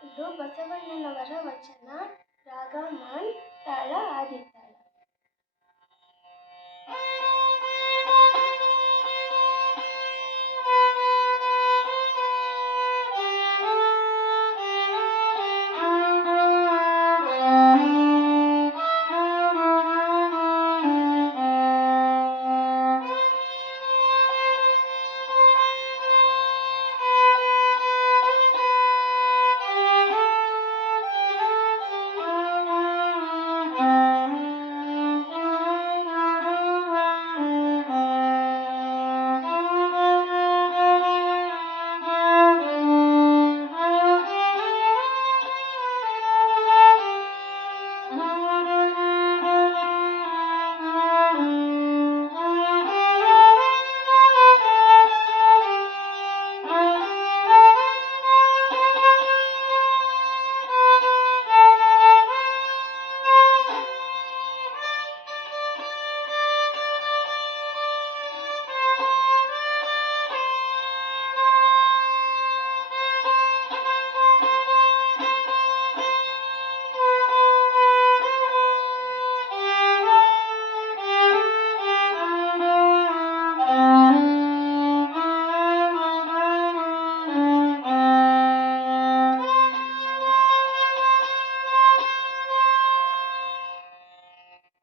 ಇದು ಬಸವಣ್ಣನವರ ವಚನ ರಾಗ ಮಾನ್ ತಾಳ ಆದಿತ್ಯ